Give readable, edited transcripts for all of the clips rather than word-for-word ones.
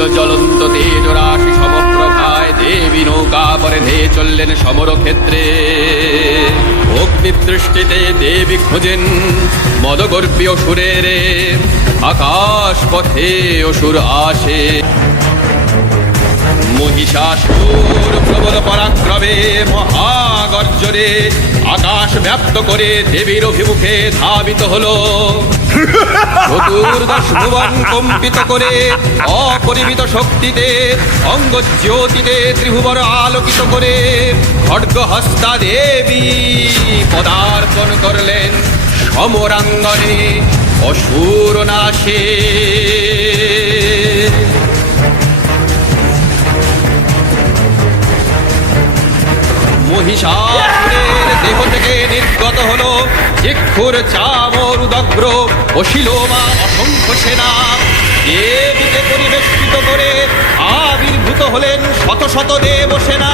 প্রফুল্ল জ্বলন্ত তেজ রাশি সমপ্রভায় দেবী নৌকা পরে ধেয়ে চললেন সমরক্ষেত্রে। অগ্নিদৃষ্টিতে দেবী খোঁজেন মদগর্বী অসুরের, আকাশ পথে অসুর আসে। মহিষাসুর প্রবল পরাক্রমে মহাগর্জনে আকাশ ব্যাপ্ত করে দেবীর অভিমুখে ধাবিত হলো। চতুর্দশ ভুবন কম্পিত করে অপরিমিত শক্তিতে অঙ্গজ্যোতিতে ত্রিভুবন আলোকিত করে খড়গহস্তা দেবী পদার্পণ করলেন সমরাঙ্গনে অসুর নাশে। মহিষাসুরের দেহ থেকে নির্গত হলো চিক্ষুর চামর উদগ্র অশিলোমা অসংখ্য সেনা। দেবীকে পরিবেষ্টিত করে আবির্ভূত হলেন শত শত দেব সেনা।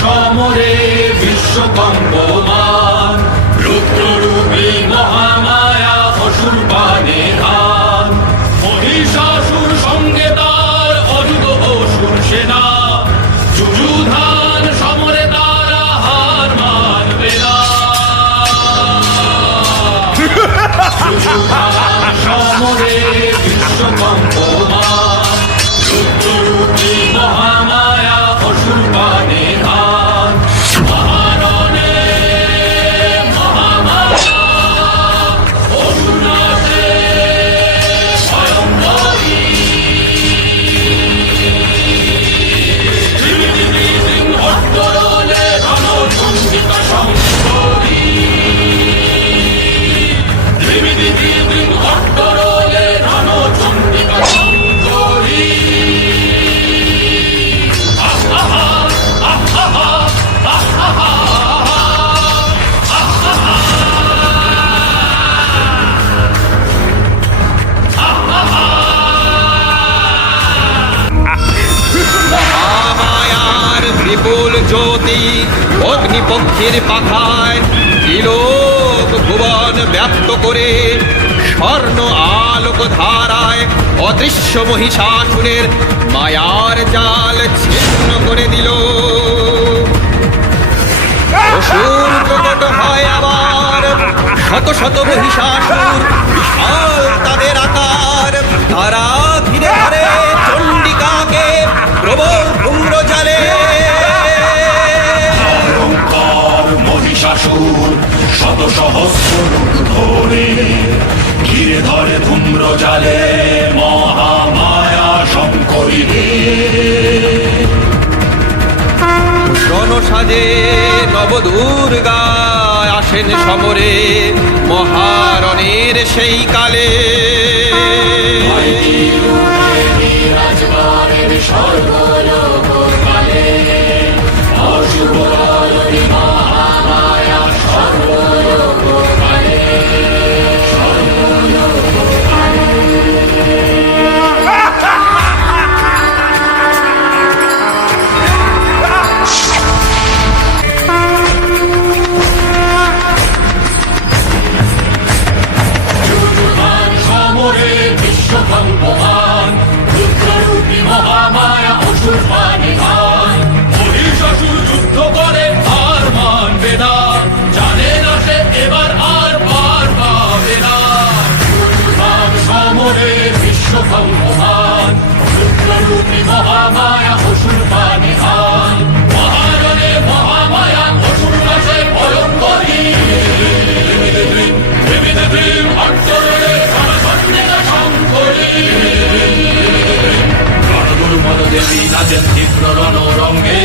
সমরে বিশ্বকম্পমান রুদ্ররূপী মহামায়া অসুর পানে ধান। মহিষাসুর সঙ্গে তার অযুত অসুর সেনা। যুযুধান সমরে তারা হার মানবে না। যুযুধান সমরে বিশ্বকম্পমান রুদ্ররূপী মহামায়া অসুর পানে ধান। মহারণে মহামায়া অসুর নাশে ভয়ঙ্করী। অট্টরলে রণচণ্ডিকা শঙ্করী। অট্টরলে রণচণ্ডিকা শঙ্করী। মহামায়ার বিপুল জ্যোতি অগ্নিপক্ষের পাখায় ত্রিলোক ভুবন ব্যাপ্ত করে স্বর্ণ আলোক ধারায় অদৃশ্য মহিষাসুরের মায়ার জাল ছিন্ন করে দিল। অসুর প্রকট হয় আবার শত শত মহিষাসুর, বিশাল তাদের আকার। তারা ধীরে ধরে চণ্ডিকাকে প্রবল ধূম্র জালে। ভয়ঙ্কর মহিষাসুর শত সহস্র রূপ ধরে ঘিরে ধরে ধূম্র জালে মহামায়া শঙ্করী। রণসাজে নবদুর্গা আসেন সমরে মহারণের সেই কালে। রাজবাড়ির সর্বলোক কালে অশুভ রজনী মহামায়া সর্বলোক কালে। সমরে বিশ্বকম্পমান রুদ্ররূপী মহামায়া অসুর পানে ধান। মহিষাসুর যুদ্ধ করে আর মানবে না, জানে না সে এবার আর পার পাবে না। সমরে বিশ্বকম্পমান রুদ্ররূপী মহামায়া অসুর পানে ধান। মহারণে মহামায়া অসুর নাশে ভয়ঙ্করী। অট্টরলে রণচণ্ডিকা শঙ্করী। রণদুর্মদ দেবী নাচেন তীব্র রণরঙ্গে।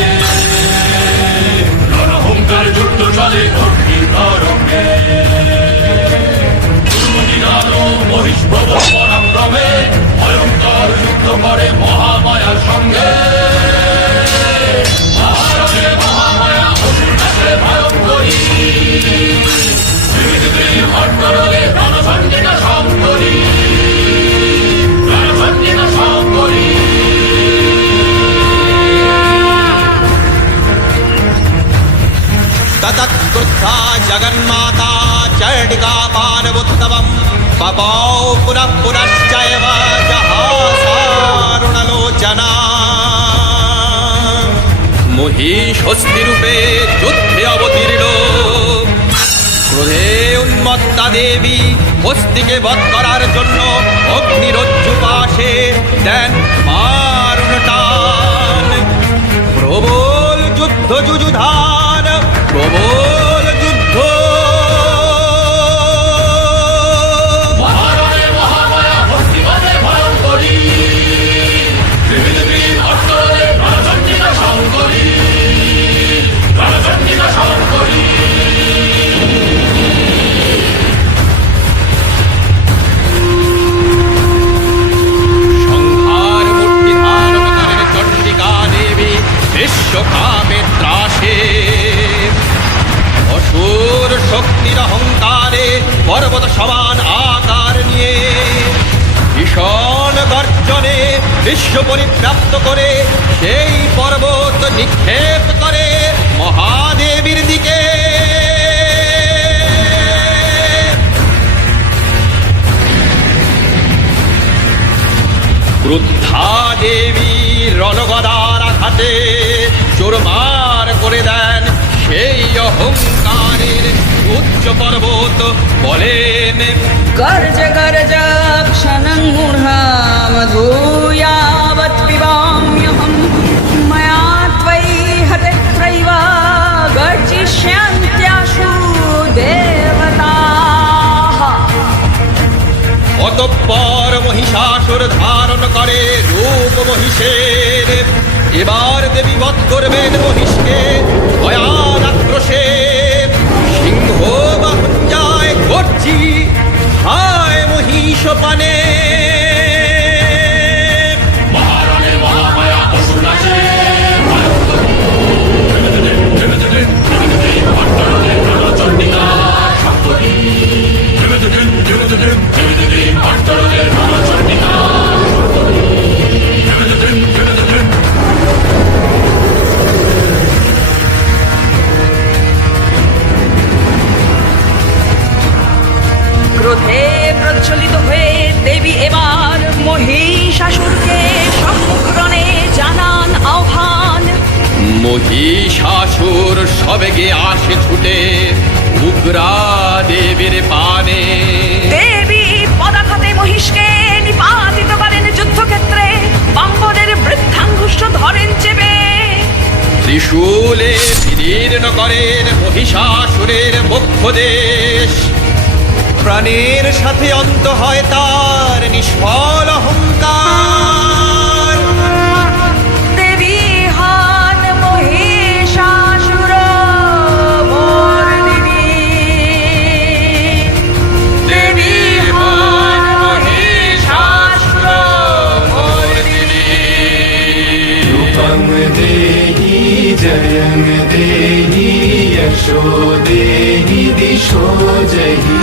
রণহুঙ্কার যুদ্ধ চলে অগ্নির তরঙ্গে। মহিষ প্রবল পরাক্রমে ভয়ঙ্কর যুদ্ধ করে মহামায়ার সঙ্গে। মহারণে মহামায়া অসুর নাশে ভয়ঙ্করী। অট্টরলে রণচণ্ডিকা শঙ্করী। রণচণ্ডিকা শঙ্করী। ततत्कृत्वा जगन्माता चण्डिका पार्वतीतमं पपौ पुनः पुनश्चैव জানা। মহিষ হস্তি রূপে যুদ্ধে অবতীর্ণ, ক্রোধে উন্মত্তা দেবী হস্তিকে বধ করার জন্য অগ্নিরজ্জু পাশে দেন মারণ টান। প্রবল যুদ্ধ যুযুধান, প্রবল যুদ্ধ। মহারণে মহামায়া হস্তিবাদে ভয়ঙ্করী, ত্রিবিধ বীর অস্ত্রে রণচণ্ডিকা শঙ্করী, রণচণ্ডিকা শঙ্করী। সংহার মূর্তি ধারণ করেন চণ্ডিকা দেবী বিশ্বকাপে ত্রাসে। অসুর শক্তির অহংকারে পর্বত সমান আকার নিয়ে ভীষণ গর্জনে বিশ্ব পরিব্যাপ্ত করে সেই পর্বত নিক্ষেপ করে মহাদেবীর দিকে। ক্রুদ্ধা দেবী রণগদার আঘাতে চোরমার করে দেন সেই অহংকারের উচ্চ পর্বত। বলেন गर्ज गर्ज क्षणं मूढामधूयावत् पिबाम्यहं मया त्वयि हतत्रैव गर्जिष्यन्त्याशु देवताः। অতঃপর মহিষাসুর ধারণ করে রূপ মহিষের। এবার দেবী বধ করবেন মহিষকে ভয়াল আক্রোশে। সিংহ বাহন যায় গর্জি, হায় মহিষ পানে। মহারণে মহামায়া অসুর নাচে ভয়ঙ্করী, রণচণ্ডিকা শঙ্করী, অন্তরে রণচণ্ডিকা শঙ্করী। ক্রোধে প্রজ্বলিত হয়ে দেবী এবার মহিষাসুরকে সম্মুখরণে জানান আহ্বান। মহিষাসুর সবেগে আসে ছুটে উগ্রা দেবীর পানে। দেবী পদাঘাতে মহিষকে নিপাতিত করেন যুদ্ধক্ষেত্রে, বাম্বরের বৃদ্ধাঙ্গুষ্ঠ ধরেন চেপে। ত্রিশূলে বিদীর্ণ করেন মহিষাসুরের বক্ষদেশ। প্রাণের সাথে অন্ত হয় তার নিষ্ফল অহংকার। দেবী হন মহিষাসুর মর্দিনী। দেবী হন মহিষাসুর মর্দিনী। रूपं देहि जयं देहि यशो देहि दिशो जहि